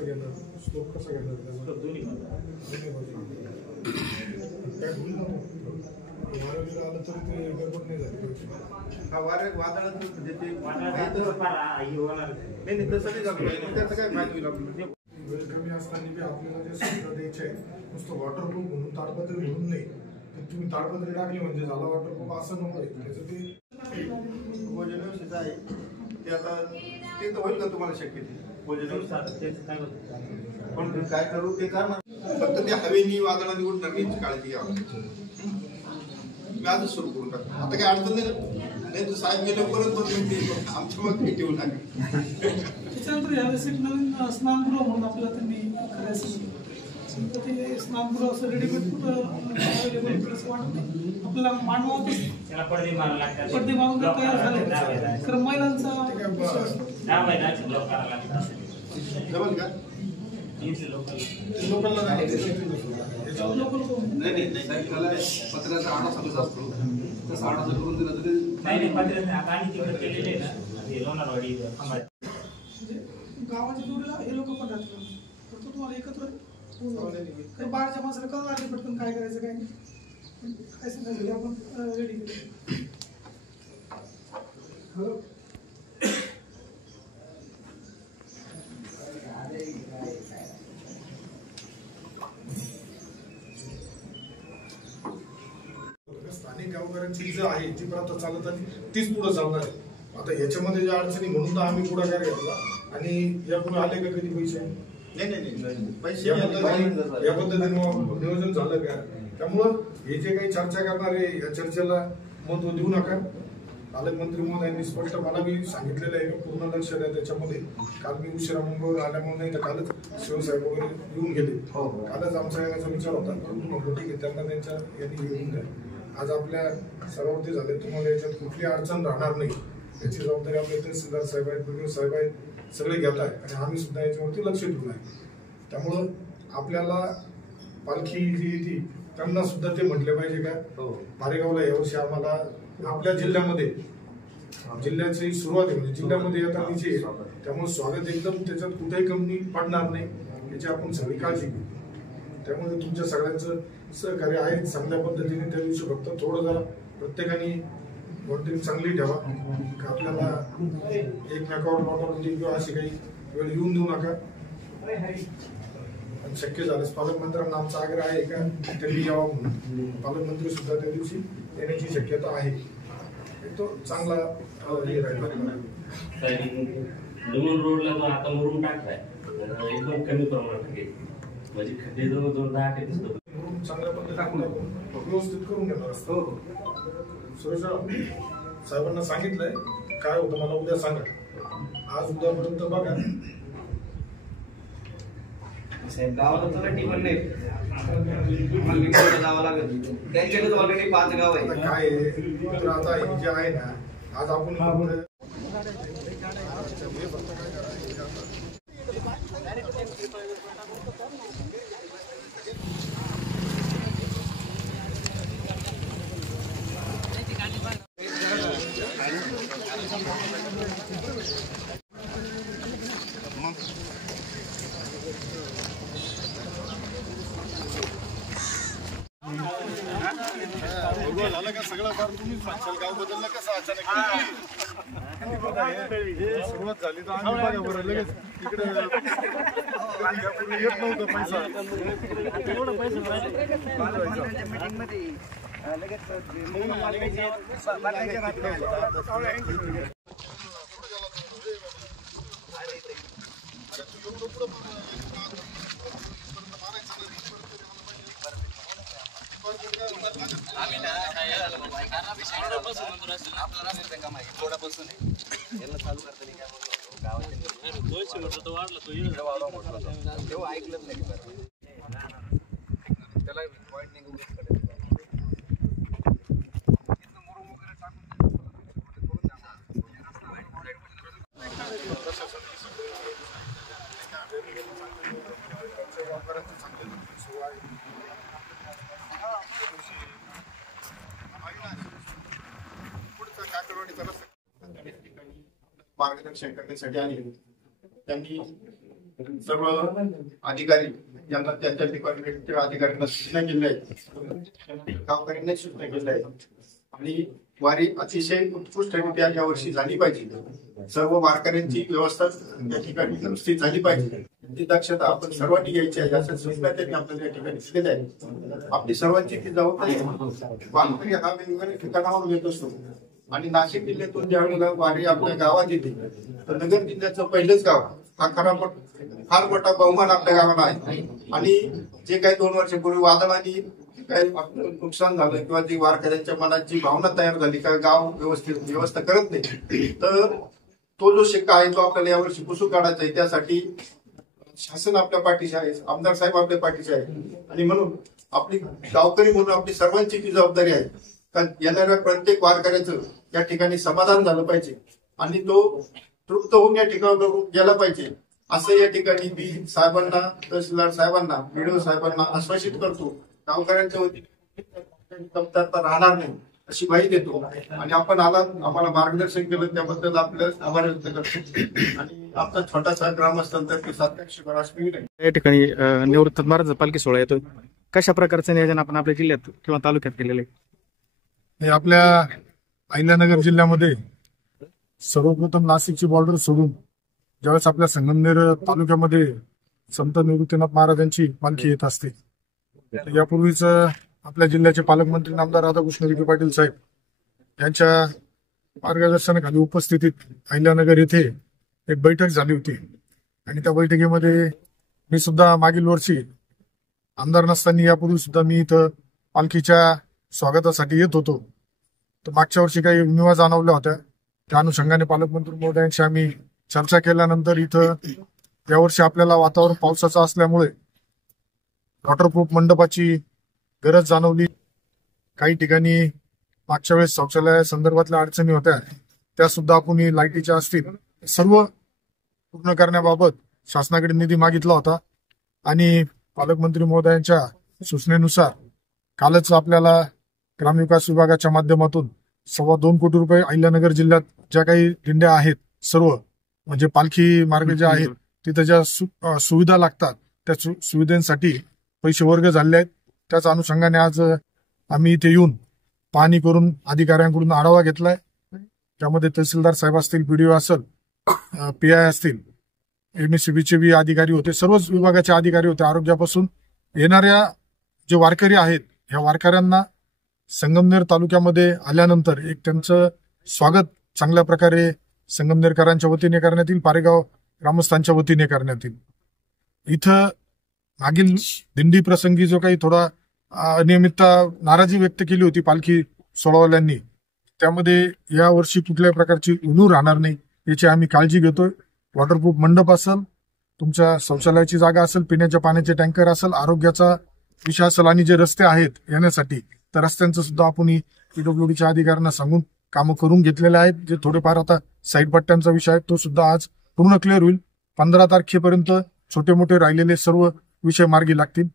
कसं घेणार, स्लोप कसा घेणार त्याला दोन्ही काय होईल ना वारं आलं तर ते गडबड नाही झाली. हा वादळात म्हणजे ते नाही तसं नाही झालं त्याचा काय फायदा होईल आपल्याला. वेळ कमी असताना बी आपल्याला जे सुविधा द्यायचे आहे नुसतं वॉटरप्रूफ म्हणून ताडपत्री म्हणून नाही तर तुम्ही ताडपत्री टाकली म्हणजे झाला वॉटरप्रूफ असं नको. त्याचं ते भोजन व्यवस्थित आहे ते आता ते तर होईल का तुम्हाला शक्य ते भोजन काय होतं पण काय करू ते करणार फक्त ते हवेनी वादळाने उडणार याची काळजी घ्यावी. मी आजच सुरू करून टाकतो आता काही अडचण नाही तर साहेब गेले परत आमच्या मग काही ठेवू नका. त्याच्यानंतर यावेळेस एक नवीन स्नानगृह म्हणून आपल्याला त्यांनी करायचं ते स्नानगृह असं रेडीमेड कुठं अवेलेबल असं वाटत नाही आपल्याला मानवातच पडदे मारून तयार झाले कारण महिलांचा जमल का लोकलला पत्र्याचा आडा सांगत असतो तसं आडा जर करून दिला तरी गावाच्या जोडीला हे लोक पण राहतात फक्त तुम्हाला एकत्र बाहेरच्या माणसाला कळून लागले पटकन काय करायचं काय नाही काय सांगायचं आपण रेडी केलं. स्थानिक गावकऱ्यांची जी आहे जी प्रथा चालत आली तीच पुढे चालणार आहे. आता याच्यामध्ये ज्या अडचणी म्हणून तर आम्ही पुढाकार घेतला आणि यापुढे आले का कधी पैसे नाही पैसे या पद्धतीने नियोजन झालं का. त्यामुळं हे जे काही चर्चा करणार आहे या चर्चेला महत्व देऊ नका. पालकमंत्री महोदयांनी स्पष्ट मला बी सांगितलेलं आहे की पूर्ण लक्ष द्या त्याच्यामध्ये. काल मी उशिरा मुंबईवर आल्यामुळे नाही तर कालच शिवसाहेब वगैरे येऊन गेले. कालच आमचा येण्याचा विचार होता म्हणून ठीक आहे त्यांना त्यांच्या यांनी येऊन द्या. आज आपल्या सर्वती झाले तुम्हाला याच्यात कुठली अडचण राहणार नाही याची जबाबदारी आपले तहसीलदार साहेब आहेत पीडीओ साहेब आहेत सगळे घेत आहे आणि आम्ही सुद्धा याच्यावरती लक्ष ठेवून आहे. त्यामुळं आपल्याला पालखी जी येते त्यांना सुद्धा ते म्हटले पाहिजे का मारेगावला यावर्षी आम्हाला आपल्या जिल्ह्यामध्ये जिल्ह्याची सुरुवात आहे म्हणजे जिल्ह्यामध्ये येतात तिची त्यामुळे स्वागत एकदम त्याच्यात कुठेही कमी पडणार नाही याची आपण सगळी काळजी घेऊ. त्यामुळे तुमच्या सगळ्यांचं सहकार्य आहे चांगल्या पद्धतीने. त्या दिवशी फक्त थोडं जरा प्रत्येकाने बॉन्डिंग चांगली ठेवा आपल्याला एकमेकावर बॉटल होती किंवा अशी काही वेळ येऊन देऊ नका. आणि शक्य झाल्यास पालकमंत्र्यांना आमचा आग्रह आहे का त्यांनी यावं म्हणून. पालकमंत्री सुद्धा त्या दिवशी येण्याची शक्यता आहे. तो चांगला हे राहिला रोडला जो आता मुरुम टाकलाय एकदम कमी प्रमाणात म्हणजे खड्डे जवळ 10 ते 20 चांगल्या पद्धतीने व्यवस्थित करून घेणार असतो. सुरेश साहेबांना सांगितलंय काय होतं मला उद्या सांगा. आज उद्यापर्यंत बघा साहेब गावाला टिफन नाही जावं लागेल त्यांच्याकडे ऑलरेडी 5 गाव आहे. काय तर आता हे जे आहे ना आज आपण झालं का सगळं फार तुम्हीच सांगशाल. गाव बदललं कसं अचानक सुरुवात झाली तर आम्ही बघा बरं लगेच तिकडे येत नव्हतं पैसा ऐकलंच नाही त्याला पॉईंट नाही मार्गदर्शन करण्यासाठी आले. त्यांनी सर्व अधिकारी यांना त्यांच्या डिपार्टमेंटच्या अधिकाऱ्यांना सूचना केल्या आहेत, गावकऱ्यांना सूचना केल्या आहेत आणि वारी अतिशय उत्कृष्टरित्या यावर्षी झाली पाहिजे. सर्व वारकऱ्यांची व्यवस्था या ठिकाणी व्यवस्थित झाली पाहिजे. ती दक्षता आपण सर्वांनी घ्यायची आहे अशा सूचना त्यांनी आपल्याला या ठिकाणी दिलेल्या आहेत. आपली सर्वांची ती जबाबदारी वारकरी हा वेगवेगळ्या ठिकाणावर येत असतो आणि नाशिक जिल्ह्यातून ज्यावेळेला वारी आपल्या गावात येते तर नगर जिल्ह्याचं पहिलंच गाव हा फार मोठा बहुमान आपल्या गावाला आहे. आणि जे काही 2 वर्षापूर्वी वादळाने काही नुकसान झालं किंवा जी वारकऱ्यांच्या मनात जी भावना तयार झाली का गाव व्यवस्था करत नाही, तर तो जो शिक्का आहे तो आपल्याला यावर्षी पुसून काढायचा आहे. त्यासाठी शासन आपल्या पाठीशी आहे, आमदार साहेब आपल्या पाठीशी आहे आणि म्हणून आपली गावकरी म्हणून आपली सर्वांची ती जबाबदारी आहे का येणाऱ्या प्रत्येक वारकऱ्याचं या ठिकाणी समाधान झालं पाहिजे आणि तो तृप्त होऊन या ठिकाणावर गेला पाहिजे असं या ठिकाणी मी साहेबांना, तहसीलदार साहेबांना, बीडीओ साहेबांना आश्वासित करतो. गावकऱ्यांच्या वतीने कमतरता राहणार नाही अशी ग्वाही देतो आणि आपण आम्हाला मार्गदर्शन केलं त्याबद्दल आपलं आभार व्यक्त करतो आणि आमचा छोटासा ग्रामस्थांतर्फे साध्यक्ष या ठिकाणी निवृत्त महाराज पालखी सोहळा येतो. कशा प्रकारचं नियोजन आपण आपल्या जिल्ह्यात किंवा तालुक्यात केलेलं आहे? हे आपल्या अहिल्यानगर जिल्ह्यामध्ये सर्वप्रथम नाशिकची बॉर्डर सोडून ज्यावेळेस आपल्या संगमनेर तालुक्यामध्ये संत निवृत्तीनाथ महाराजांची पालखी येत असते, यापूर्वीच आपल्या जिल्ह्याचे पालकमंत्री नामदार राधाकृष्ण विखे पाटील साहेब यांच्या मार्गदर्शनाखाली उपस्थितीत अहिल्यानगर येथे एक बैठक झाली होती आणि त्या बैठकीमध्ये मी सुद्धा मागील वर्षी आमदार नसताना यापूर्वी सुद्धा मी इथं पालखीच्या स्वागतासाठी येत होतो. तर मागच्या वर्षी काही उणिवा जाणवल्या होत्या, त्या अनुषंगाने पालकमंत्री महोदयांशी आम्ही चर्चा केल्यानंतर इथं यावर्षी आपल्याला वातावरण पावसाचं असल्यामुळे वॉटरप्रूफ मंडपाची गरज जाणवली. काही ठिकाणी मागच्या वेळेस शौचालया संदर्भातल्या अडचणी होत्या त्या सुद्धा आपण लाईटीच्या असतील सर्व पूर्ण करण्याबाबत शासनाकडे निधी मागितला होता आणि पालकमंत्री महोदयांच्या सूचनेनुसार कालच आपल्याला ग्रामविकास विभागाच्या माध्यमातून 2.25 कोटी रुपये अहिल्यानगर जिल्ह्यात ज्या काही दिंड्या आहेत सर्व म्हणजे पालखी मार्ग जे आहेत तिथे ज्या सुविधा लागतात त्या सुविधांसाठी पैसे वर्ग झाले आहेत. त्याच अनुषंगाने आज आम्ही इथे येऊन पाहणी करून अधिकाऱ्यांकडून आढावा घेतलाय. त्यामध्ये तहसीलदार साहेब असतील, बीडीओ असेल, पीआय असतील, एमएससीबीचे बी अधिकारी होते, सर्वच विभागाचे अधिकारी होते. आरोग्यापासून येणाऱ्या जे वारकरी आहेत ह्या वारकऱ्यांना संगमनेर तालुक्यामध्ये आल्यानंतर एक त्यांचं स्वागत चांगल्या प्रकारे संगमनेरकरांच्या वतीने करण्यात येईल, पारेगाव ग्रामस्थांच्या वतीने करण्यात येईल. इथं मागील दिंडी प्रसंगी जो काही थोडा अनियमितता नाराजी व्यक्त केली होती पालखी सोहळावाल्यांनी, त्यामध्ये या वर्षी कुठल्याही प्रकारची उणीव राहणार नाही याची आम्ही काळजी घेतोय. वॉटरप्रूफ मंडप असेल, तुमच्या शौचालयाची जागा असेल, पिण्याच्या पाण्याचे टँकर असेल, आरोग्याचा विषय असेल आणि जे रस्ते आहेत येण्यासाठी तर रस्त्यांचं सुद्धा आपण पीडब्ल्यूडीच्या अधिकाऱ्यांना सांगून कामं करून घेतलेले आहेत. जे थोडेफार आता साईड पट्ट्यांचा विषय आहे तो सुद्धा आज पूर्ण क्लिअर होईल. 15 तारखेपर्यंत छोटे मोठे राहिलेले सर्व विषय मार्गी लागतील.